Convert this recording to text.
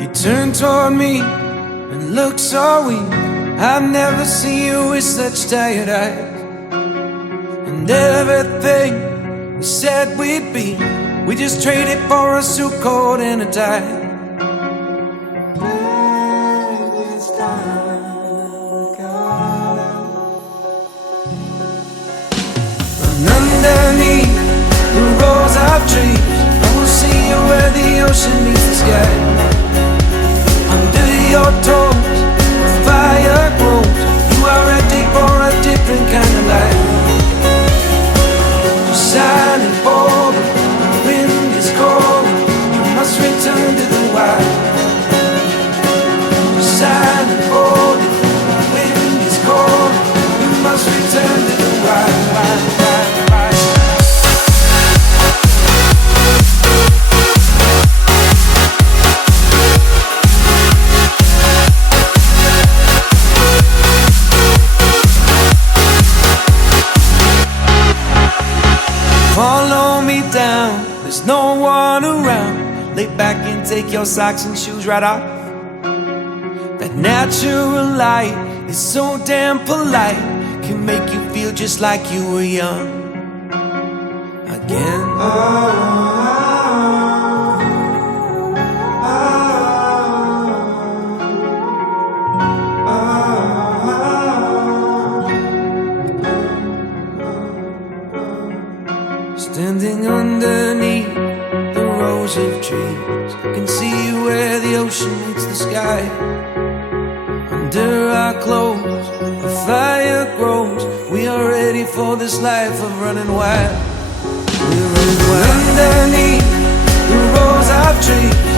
You turn toward me and look so weak. I've never seen you with such tired eyes. And everything we said we'd be, we just traded for a suit coat and a tie. And underneath the rows of trees, I will see you where the ocean meets the sky. Under your toes, the fire grows. You are ready for a different kind of life. You're shining for the wind is cold. You must return to the wild. You're shining for the wind is cold. You must return to the wild. Follow me down, there's no one around. Lay back and take your socks and shoes right off. That natural light is so damn polite, can make you feel just like you were young again. Standing underneath the rows of trees, I can see where the ocean meets the sky. Under our clothes, the fire grows. We are ready for this life of running wild. We're running wild. Underneath the rows of trees,